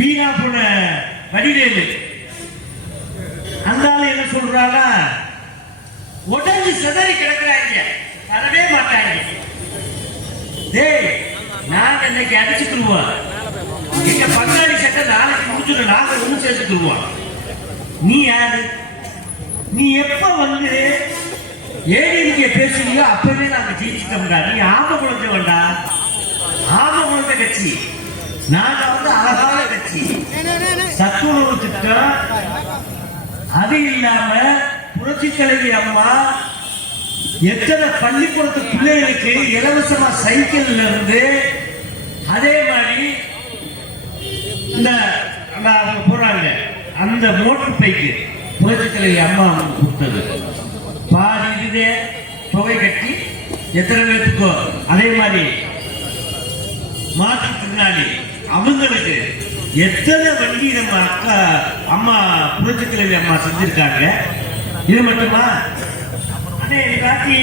வீணா போன வடிவேலு அந்த என்ன சொல்றானா, உடஞ்சு சிதறி கிடக்குறாங்க, தரவே மாட்டாங்க. டேய், நாங்க இன்னைக்கு அடிச்சுக்கிடுவோம், எங்க பங்காளி சட்டை நாளைக்கு முடிச்சுட்டு நாங்க ஒண்ணு சேர்த்துக்கிடுவோம். நீ யாரு? நீ எப்ப வந்து ஏடிஎம்கே பேசுறீங்களோ அப்பவே நாங்க ஜெயிச்சுட்டோம்டா. நீ ஆம குழந்தை வேண்டா, ஆம குழந்தை கட்சி. நாங்க வந்து அழகான கட்சி. சத்துணவு திட்டம், அது இல்லாம புரட்சி தலைவி அம்மா எத்தனை பள்ளிக்கூடத்து பிள்ளைகளுக்கு இலவசமா சைக்கிள்ல இருந்து, அதே மாதிரி இந்த அவங்க போறாங்க அந்த மோட்டர் பைக்கு புரட்சி தலைவி அம்மா கொடுத்தது. பாதி இதே தொகை கட்டி எத்தனை பேருக்கோ, அதே மாதிரி மாற்றுத்திறனாளி அவங்களுக்கு எத்தனை வண்டி நம்ம அக்கா அம்மா புரட்சி தலைவி அம்மா செஞ்சிருக்காங்க. இது மட்டுமா? அண்ணே காட்டி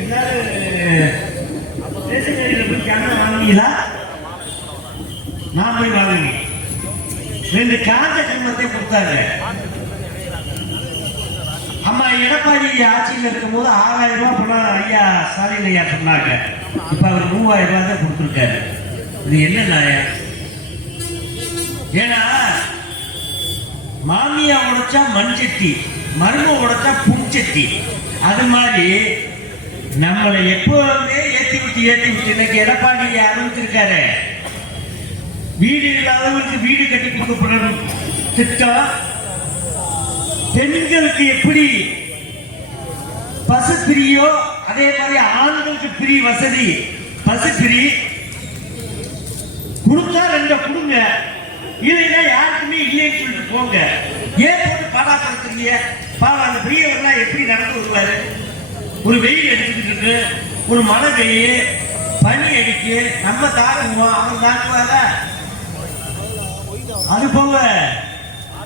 எல்லாரும் ரேஷன் கடையில் போய் கேமரா வாங்குவீங்களா? நான் போய் வாங்குங்க. 2 காஞ்ச கிரமத்தை கொடுத்தாங்க. அம்மா எடப்பாடி ஆட்சியில் இருக்கும் போது 6000 ரூபாய் பணம் ஐயா ஸ்டாலின் ஐயா சொன்னாங்க. இப்ப அவர் 3000 ரூபாய் தான் கொடுத்துருக்காரு. இது என்ன நியாயம்? ஏன்னா மாமியா உடைச்சா மண்சட்டி, மரும உடைச்சா புண்சட்டி. அது மாதிரி நம்மளை எப்பவுமே ஏற்றி விட்டு இன்னைக்கு எடப்பாடி அறிவிச்சிருக்காரு, வீடு இல்லாதவங்களுக்கு வீடு கட்டி கொடுக்கப்படும் திட்டம். பெண்களுக்கு எப்படி பசு பிரியோ அதே மாதிரி ஆண்களுக்கு பிரி வசதி, பசு பிரி கொடுத்தா 2 கொடுங்க, இல்லைன்னா யாருக்குமே இல்லைன்னு சொல்லிட்டு போங்க. ஏன் போட்டு பாடாப்படுத்துறீங்க? பாவம் அந்த பெரியவர்லாம் எப்படி நடந்து வருவாரு? ஒரு வெயில் அடிச்சுட்டு இருக்கு, ஒரு மழை பெய்ய, பனி அடிக்கு, நம்ம தாங்குவோம், அவன் தாங்குவாங்க. அது போக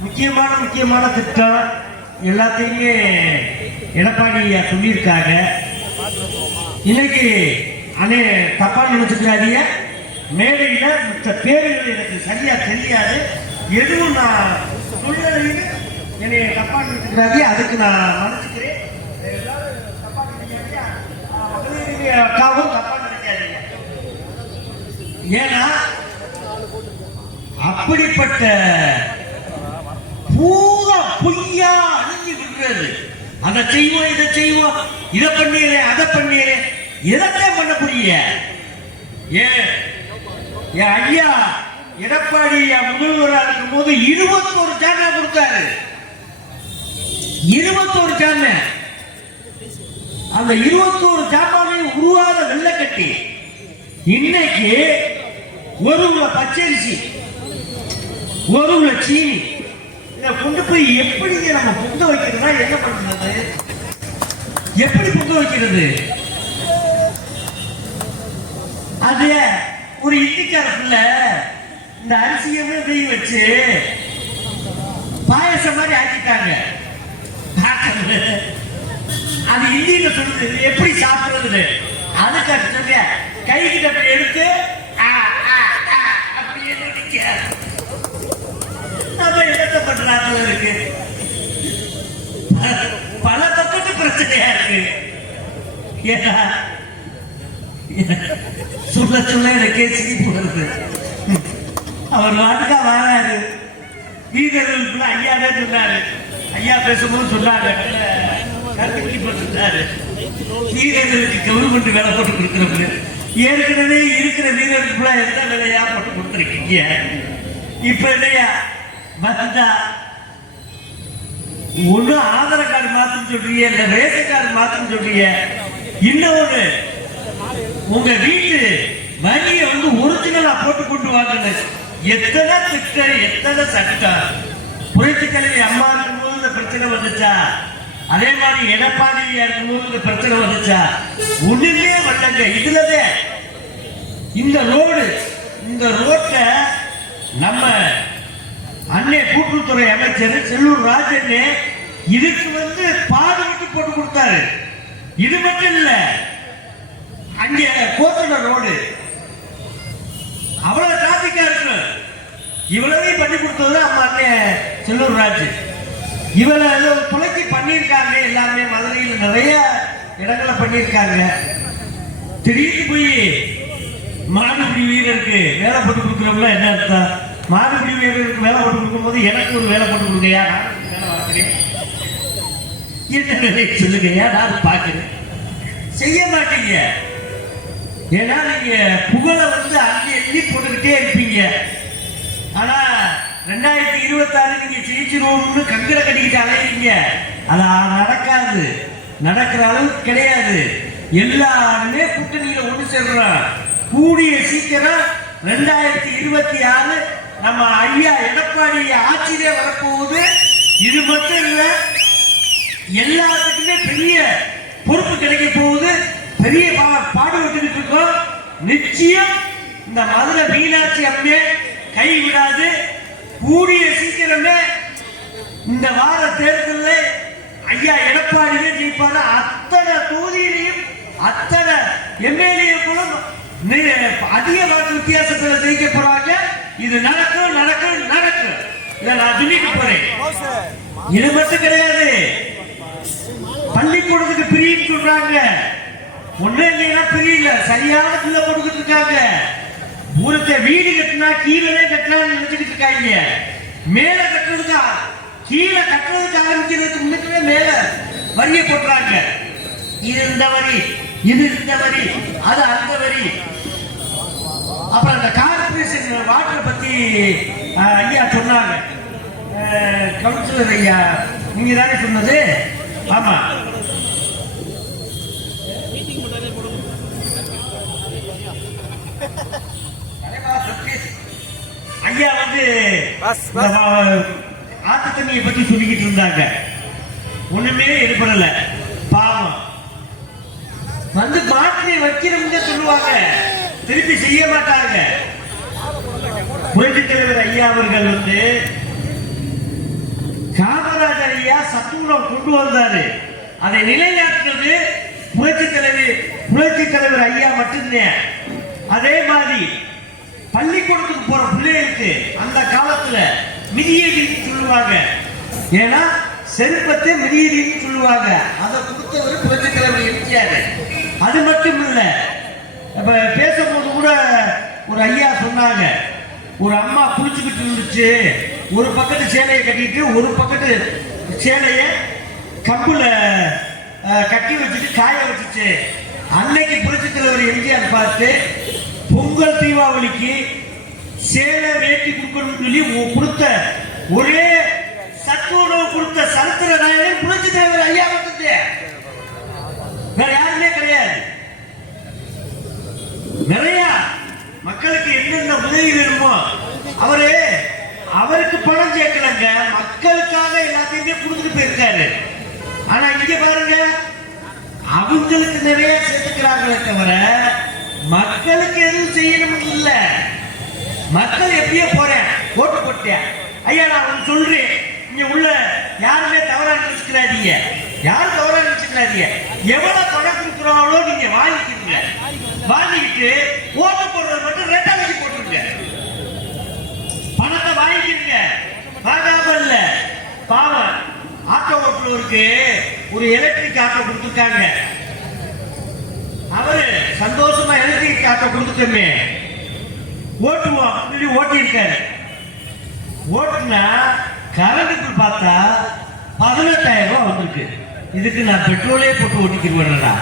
முக்கியமான திட்டம் எல்லாத்தையுமே எடப்பாடி சொல்லியிருக்காங்க. இன்னைக்கு அண்ணே தப்பா நினைச்சுக்காதீங்க, மேடையில மற்ற பேர்கள் எனக்கு சரியா தெரியாது, எதுவும் நான் சொல்றதுக்கு என்னை தப்பா நினைச்சுக்காதீங்க, அதுக்கு நான் மன்னிச்சுக்கிறேன். அக்காவும் தப்பா நினைக்காதீங்க. ஏன்னா அப்படிப்பட்ட பூரா பொய்யா அழிஞ்சு விடுறது. அதை செய்வோம், இதை செய்வோம், இதை பண்ணிடுறேன், அதை பண்ணிடுறேன், எதத்தான் பண்ண முடிய? ஏன் ஐயா எடப்பாடி முதல்வராக இருக்கும் போது 21 ஜாமா கொடுத்தாரு. 21 ஜாமா. அந்த 21 ஜாமாவையும் உருவாத வெள்ளக்கட்டி இன்னைக்கு ஒரு பச்சரிசி, ஒரு சீனி இதை கொண்டு போய் எப்படி நம்ம பொங்க வைக்கிறதா? என்ன பண்றது? எப்படி பொங்க வைக்கிறது? அது ஒரு இந்திக்காரத்துல இந்த அரிசியமே வெய் வச்சு பாயசம் மாதிரி ஆக்கிட்டாங்க. அது இந்தியில சொல்லுது எப்படி சாப்பிடுறது. அதுக்கு அடுத்தது கைகிட்ட அப்படி எடுத்து அப்படி என்னத்த பண்றாங்க இருக்கு. பல பக்கத்து பிரச்சனையா இருக்கு. ஏன்னா சொல்ல எனக்கே சிரிப்பு வருது. அவர் நாட்டுக்கா வராரு, வீரர்களுக்குள்ள ஐயா தான் சொன்னாரு. ஐயா பேசும்போது சொன்னாங்க, சொன்னாரு வீரர்களுக்கு கவர்மெண்ட் வேலை போட்டு கொடுக்குறவங்க ஏற்கனவே இருக்கிற வீரர்களுக்குள்ள எந்த வேலையா போட்டு கொடுத்துருக்கீங்க. இப்ப இல்லையா வந்தா ஒண்ணு ஆதார் கார்டு மாத்தம் சொல்றீங்க, இல்ல ரேஷன் கார்டு மாத்தம் சொல்றீங்க. இன்னொன்னு உங்க வீட்டு வரியை வந்து ஒரிஜினலா போட்டு கொண்டு வாங்க. எத்தனை திட்டம், எத்தனை சட்டம். புரட்சி தலைவி அம்மா இருக்கும்போது இந்த பிரச்சனை வந்துச்சா? அதே மாதிரி எடப்பாடியா இருக்கும்போது இந்த பிரச்சனை வந்துச்சா? ஒண்ணுமே வரலங்க. இதுலவே இந்த ரோட்ல நம்ம அன்னை கூட்டுறவுத்துறை அமைச்சர் செல்லூர் ராஜன் இதுக்கு வந்து பாதுகாப்பு போட்டு கொடுத்தாரு. இது மட்டும் இல்ல, அங்கே கோத்தட ரோடு அவ்வளவு டிராபிக்கா இருக்கு. இவ்வளவையும் பண்ணி கொடுத்தது அம்மா அண்ணன் செல்லூர் ராஜ். இவளை துளைக்கி பண்ணியிருக்காங்க. எல்லாமே மதுரையில் நிறைய இடங்களை பண்ணியிருக்காங்க. திடீர்னு போய் மாடுபிடி வீரருக்கு வேலை போட்டு கொடுக்குறோம்ல என்ன அர்த்தம்? மாடுபிடி வீரருக்கு வேலை போட்டு கொடுக்கும் போது எனக்கு ஒரு வேலை போட்டு கொடுங்கயா, வேலை பார்க்குறேன் என்ன வேலை சொல்லுங்கய்யா, நான் பார்க்குறேன். செய்ய மாட்டீங்க. ஏன்னா நீங்க புகழை அள்ளி எண்ணி போட்டுக்கிட்டே இருப்பீங்க. ஆனா 2026 நீங்க ஜெயிச்சிருவோம்னு கங்கரை கட்டிக்கிட்டு அலையிறீங்க. அது நடக்காது, நடக்கிற அளவுக்கு கிடையாது. எல்லாருமே கூட்டணியில ஒன்று சேர்றோம். கூடிய சீக்கிரம் 2026 நம்ம ஐயா எடப்பாடி ஆட்சியிலே வரப்போகுது. இது மட்டும் இல்ல, எல்லாத்துக்குமே பெரிய பொறுப்பு கிடைக்க போகுது. பெரிய பாடுபட்டு இருக்கோம். நிச்சயம் இந்த மதுரை மீனாட்சி அம்மே கைவிடாது. கூடிய சீக்கிரமே இந்த வார தேர்தலில் ஐயா எடப்பாடியே ஜெயிப்பாரு. அத்தனை தொகுதியிலையும் அத்தனை எம்எல்ஏக்களும் அதிக வாக்கு வித்தியாசத்தில் ஜெயிக்க போறாங்க. இது நடக்கும் நடக்கும் நடக்கும். இதை நான் சொல்லிட்டு போறேன். இது மட்டும் கிடையாது, பள்ளிக்கூடத்துக்கு பிரின்னு சொல்றாங்க. ஒண்ணு இல்லைன்னா பிரியல, சரியான பிள்ளை கொடுத்துட்டு இருக்காங்க. ஊரத்தை வீடு கட்டினா கீழே கட்டலாம்னு நினைச்சுட்டு இருக்காங்க. மேல கட்டுறதுக்கா கீழே கட்டுறதுக்கு ஆரம்பிக்கிறதுக்கு முன்னாடி மேல வரிய போட்டுறாங்க. இது இந்த வரி, இது இந்த வரி, அது அந்த வரி. அப்புறம் அந்த கார்பரேஷன் வாட்டரை பத்தி ஐயா சொன்னாங்க. கவுன்சிலர் ஐயா நீங்க தானே சொன்னது? ஆமா. ஐயா ஆத்து தண்ணியை பத்தி சொல்லிக்கிட்டு இருந்தாங்க. ஒண்ணுமே ஏற்படல. பாவம் மாற்றி வைக்கிறோம்னு சொல்லுவாங்க, திருப்பி செய்ய மாட்டாங்க. புரட்சித் தலைவர் ஐயா அவர்கள் காமராஜர் ஐயா சத்துணம் கொண்டு வந்தாரு. அதை நிலைநாட்டுறது புரட்சித் தலைவர் ஐயா மட்டும்தான். அதே மாதிரி பள்ளிக்கூடத்துக்கு போற பிள்ளைகளுக்கு அந்த காலத்துல மிதியடின்னு சொல்லுவாங்க. ஏன்னா செருப்பத்தை மிதியடின்னு சொல்லுவாங்க. அதை கொடுத்தவர் புரட்சித் தலைவர் எம்ஜிஆர். அது மட்டும் இல்ல, பேசும்போது கூட ஒரு ஐயா சொன்னாங்க, ஒரு அம்மா குளிச்சுக்கிட்டு இருந்துச்சு, ஒரு பக்கத்து சேலையை கட்டிட்டு ஒரு பக்கத்து சேலையை கம்புல கட்டி வச்சுட்டு காய வச்சுச்சு. அன்னைக்கு புரட்சித் தலைவர் எம்ஜிஆர் பார்த்து பொங்கல் தீபாவளிக்கு சேலை வேட்டி கொடுக்கணும்னு சொல்லி கொடுத்த ஒரே சத்து உணவு கொடுத்த சரித்திர நாயகர் புரட்சித் தலைவர் ஐயா வந்து வேற யாருமே கிடையாது. நிறைய மக்களுக்கு எந்தெந்த உதவி வேணுமோ அவருக்கு பணம் சேர்க்கலங்க, மக்களுக்காக எல்லாத்தையுமே கொடுத்துட்டு போயிருக்காரு. ஆனா இங்க பாருங்க, அவங்களுக்கு நிறைய சேர்த்துக்கிறாங்களே தவிர மக்களுக்கு எதுவும் செய்யணும் இல்ல. மக்கள் எப்படியோ போறேன் ஓட்டு போட்டேன். ஐயா நான் சொல்றேன், இங்க உள்ள யாருமே தவறா நினைச்சுக்கிறாதீங்க, யாரும் தவறா நினைச்சுக்கிறாதீங்க. எவ்வளவு பணம் கொடுக்குறாங்களோ நீங்க வாங்கிக்கிறீங்க, வாங்கிட்டு ஓட்டு போடுறது மட்டும் ரெண்டாவது போட்டுருங்க. பணத்தை வாங்கிக்கிறீங்க, வாங்காம இல்ல. பாவம் ஆட்டோ ஓட்டுறவருக்கு ஒரு எலக்ட்ரிக் ஆட்டோ கொடுத்துருக்காங்க. அவரு சந்தோஷமா எலக்ட்ரிக் ஆட்டோ கொடுத்துட்டோமே ஓட்டுவோம் ஓட்டியிருக்காரு. ஓட்டுனா கரண்ட் பில் பார்த்தா 18,000 ரூபாய் வந்திருக்கு. இதுக்கு நான் பெட்ரோலே போட்டு ஓட்டிக்கிறேன்டா.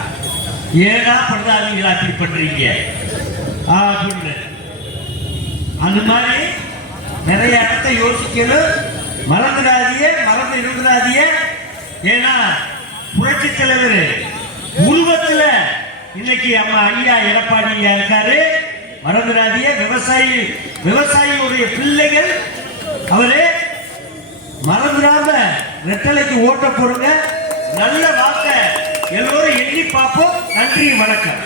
ஏடா பண்ணாதீங்களா அப்படி பண்றீங்க அப்படின்னு. அந்த மாதிரி நிறைய இடத்த யோசிக்கணும். மறந்து இருந்துடாதீங்க. ஏன்னா புரட்சித் தலைவர் உருவத்துல இன்னைக்கு அம்மா ஐயா எடப்பாடி இருக்காரு. மறந்துடாதீங்க. விவசாயியுடைய பிள்ளைகள் அவரு. மறந்துடாம ரெட்டலைக்கு ஓட்ட போடுங்க. நல்ல வாக்க எல்லோரும் எண்ணி பார்ப்போம். நன்றி, வணக்கம்.